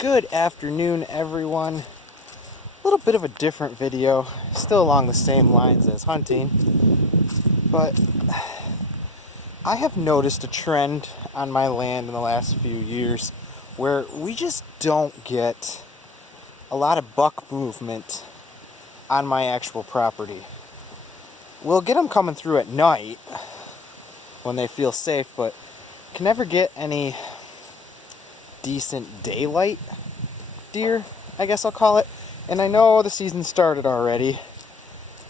Good afternoon, everyone. A little bit of a different video, still along the same lines as hunting, but I have noticed a trend on my land in the last few years where we just don't get a lot of buck movement on my actual property. We'll get them coming through at night when they feel safe, but can never get any decent daylight deer, I guess I'll call it. And I know the season started already,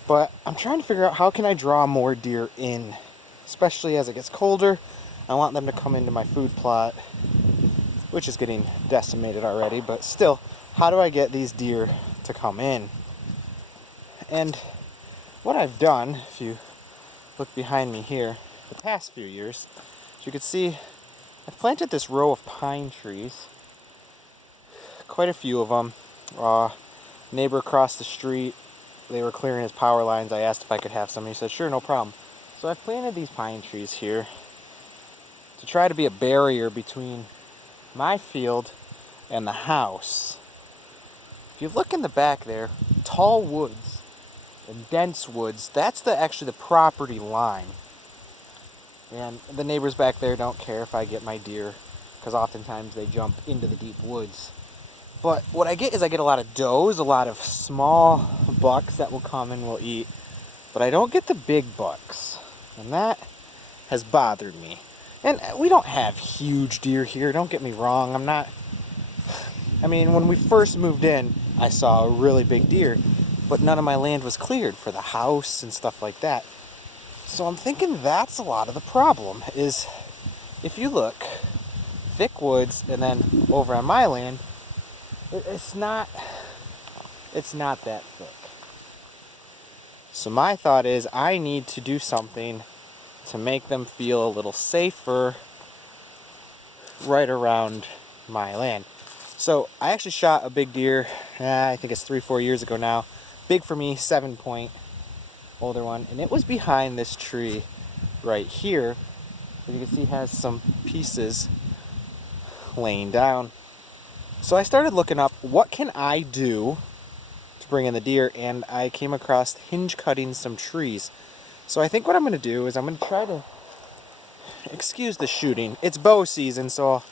but I'm trying to figure out how can I draw more deer in, especially as it gets colder. I want them to come into my food plot, which is getting decimated already, but still, how do I get these deer to come in? And what I've done, if you look behind me here, the past few years, as you can see, I've planted this row of pine trees, quite a few of them. Neighbor across the street, they were clearing his power lines. I asked if I could have some. He said, sure, no problem. So I've planted these pine trees here to try to be a barrier between my field and the house. If you look in the back there, tall woods and dense woods, that's actually the property line. And the neighbors back there don't care if I get my deer, because oftentimes they jump into the deep woods. But what I get is I get a lot of does, a lot of small bucks that will come and will eat, but I don't get the big bucks, and that has bothered me. And we don't have huge deer here, don't get me wrong. When we first moved in, I saw a really big deer, but none of my land was cleared for the house and stuff like that. So I'm thinking that's a lot of the problem, is if you look, thick woods, and then over on my land, it's not that thick. So my thought is I need to do something to make them feel a little safer right around my land. So I actually shot a big deer, I think it's 3-4 years ago now. Big for me, 7-point, older one. And it was behind this tree right here. As you can see, has some pieces laying down. So I started looking up, what can I do to bring in the deer? And I came across Hinge cutting some trees. So I think what I'm going to do is I'm going to try to, excuse the shooting, it's bow season, so,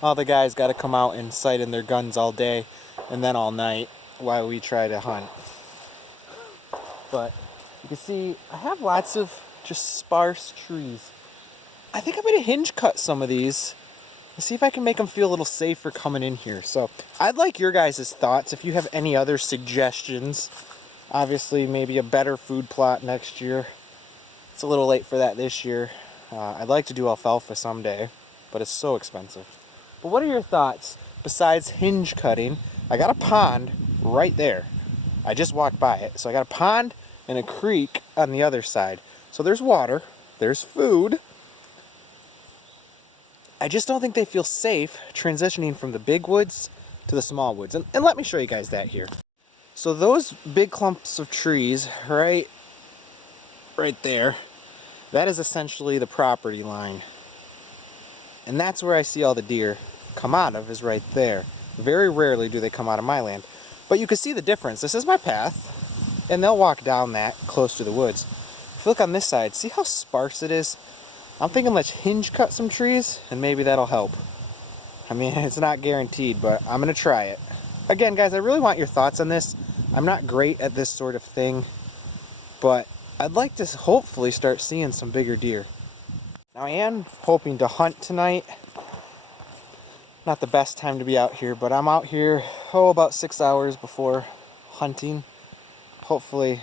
all the guys got to come out and sight in their guns all day and then all night while we try to hunt. But you can see I have lots of just sparse trees. I think I'm going to hinge cut some of these and see if I can make them feel a little safer coming in here. So I'd like your guys' thoughts. If you have any other suggestions, obviously maybe a better food plot next year. It's a little late for that this year. I'd like to do alfalfa someday, but it's so expensive. But what are your thoughts besides hinge cutting? I got a pond right there. I just walked by it. So I got a pond and a creek on the other side. So there's water, there's food. I just don't think they feel safe transitioning from the big woods to the small woods. And let me show you guys that here. So those big clumps of trees right there, that is essentially the property line. And that's where I see all the deer come out of, is right there. Very rarely do they come out of my land. But you can see the difference. This is my path, and they'll walk down that close to the woods. If you look on this side, see how sparse it is? I'm thinking let's hinge cut some trees, and maybe that'll help. It's not guaranteed, but I'm going to try it. Again, guys, I really want your thoughts on this. I'm not great at this sort of thing, but I'd like to hopefully start seeing some bigger deer. Now, I am hoping to hunt tonight. Not the best time to be out here, but I'm out here, about 6 hours before hunting. Hopefully,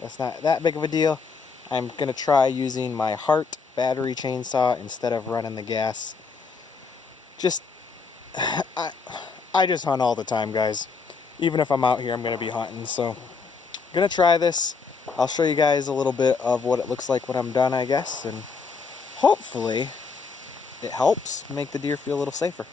that's not that big of a deal. I'm going to try using my Hart battery chainsaw instead of running the gas. I just hunt all the time, guys. Even if I'm out here, I'm going to be hunting. So I'm going to try this. I'll show you guys a little bit of what it looks like when I'm done, I guess. And hopefully it helps make the deer feel a little safer.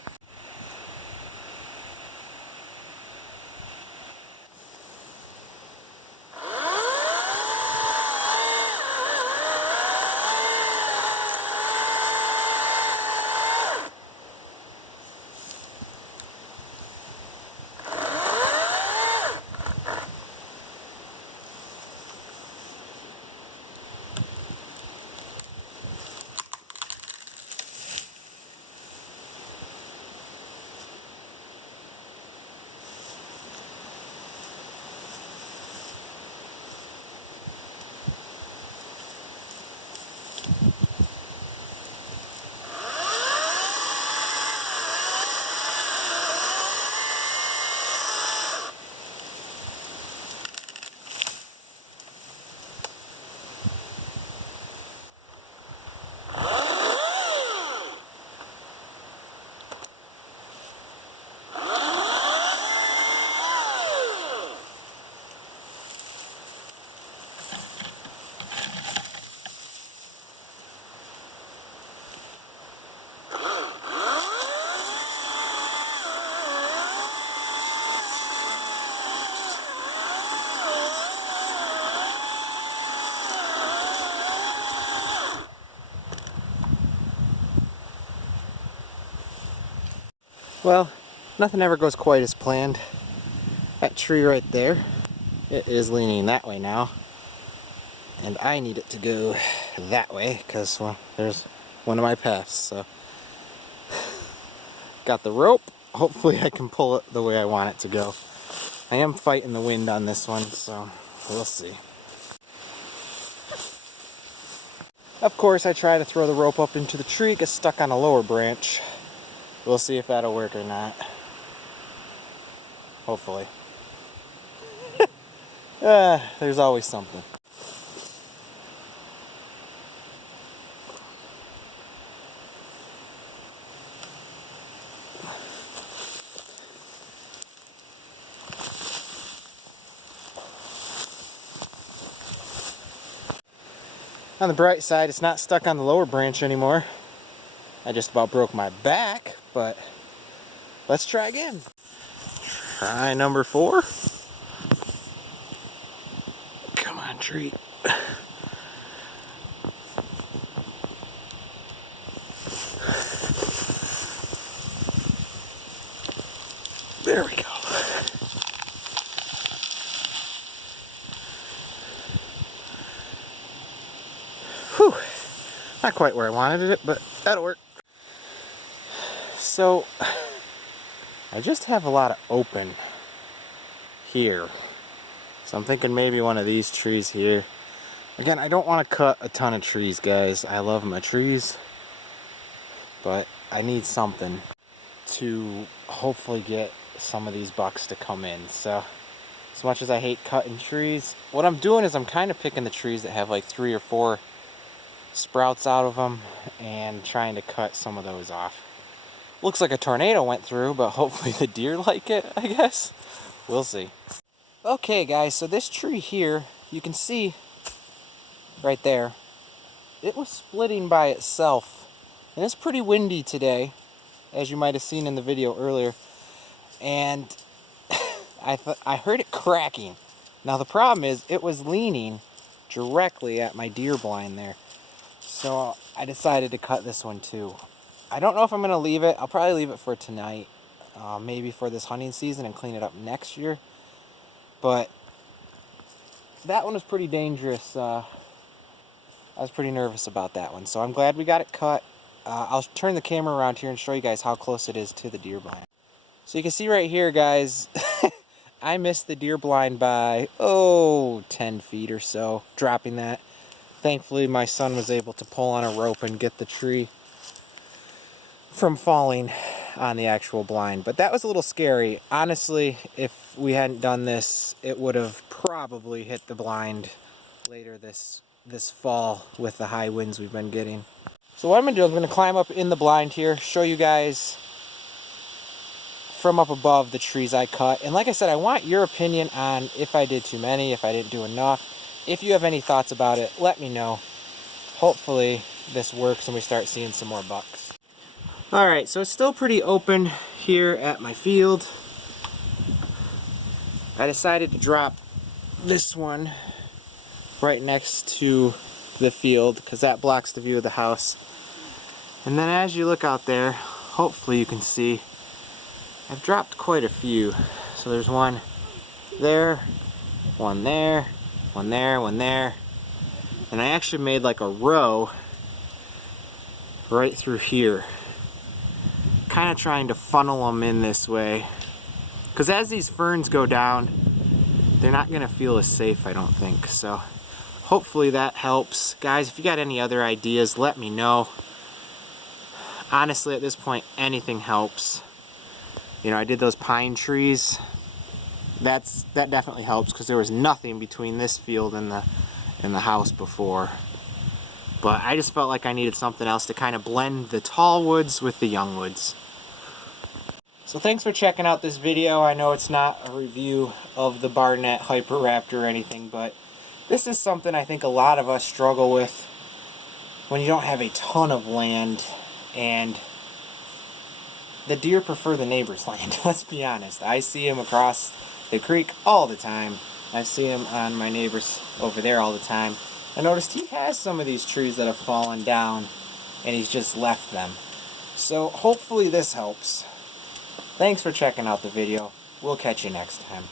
Well, nothing ever goes quite as planned. That tree right there, it is leaning that way now. And I need it to go that way because, well, there's one of my paths. So, got the rope. Hopefully I can pull it the way I want it to go. I am fighting the wind on this one, so we'll see. Of course, I try to throw the rope up into the tree, it gets stuck on a lower branch. We'll see if that'll work or not. Hopefully. There's always something. On the bright side, it's not stuck on the lower branch anymore. I just about broke my back, but let's try again. Try number 4. Come on, tree. There we go. Whew. Not quite where I wanted it, but that'll work. So, I just have a lot of open here. So I'm thinking maybe one of these trees here. Again, I don't want to cut a ton of trees, guys. I love my trees. But I need something to hopefully get some of these bucks to come in. So, as much as I hate cutting trees, what I'm doing is I'm kind of picking the trees that have like 3 or 4 sprouts out of them and trying to cut some of those off. Looks like a tornado went through, but hopefully the deer like it, I guess. We'll see. Okay guys, so this tree here, you can see right there, it was splitting by itself. And it's pretty windy today, as you might have seen in the video earlier. And I heard it cracking. Now the problem is, it was leaning directly at my deer blind there. So I decided to cut this one too. I don't know if I'm going to leave it. I'll probably leave it for tonight. Maybe for this hunting season and clean it up next year. But that one was pretty dangerous. I was pretty nervous about that one. So I'm glad we got it cut. I'll turn the camera around here and show you guys how close it is to the deer blind. So you can see right here, guys, I missed the deer blind by, 10 feet or so, dropping that. Thankfully, my son was able to pull on a rope and get the tree from falling on the actual blind. But that was a little scary. Honestly, if we hadn't done this, it would have probably hit the blind later this fall with the high winds we've been getting. So what I'm going to do is I'm going to climb up in the blind here, show you guys from up above the trees I cut. And like I said, I want your opinion on if I did too many, if I didn't do enough. If you have any thoughts about it, let me know. Hopefully this works and we start seeing some more bucks. Alright, so it's still pretty open here at my field. I decided to drop this one right next to the field because that blocks the view of the house. And then as you look out there, hopefully you can see I've dropped quite a few. So there's one there, one there, one there, one there. And I actually made like a row right through here. Kind of trying to funnel them in this way. Because as these ferns go down, they're not going to feel as safe, I don't think. So hopefully that helps. Guys, if you got any other ideas, let me know. Honestly, at this point, anything helps. You know, I did those pine trees. That definitely helps because there was nothing between this field and the house before. But I just felt like I needed something else to kind of blend the tall woods with the young woods. So thanks for checking out this video. I know it's not a review of the Barnett Hyperraptor or anything, but this is something I think a lot of us struggle with when you don't have a ton of land, and the deer prefer the neighbor's land. Let's be honest. I see them across the creek all the time. I see them on my neighbor's over there all the time. I noticed he has some of these trees that have fallen down and he's just left them. So hopefully this helps. Thanks for checking out the video. We'll catch you next time.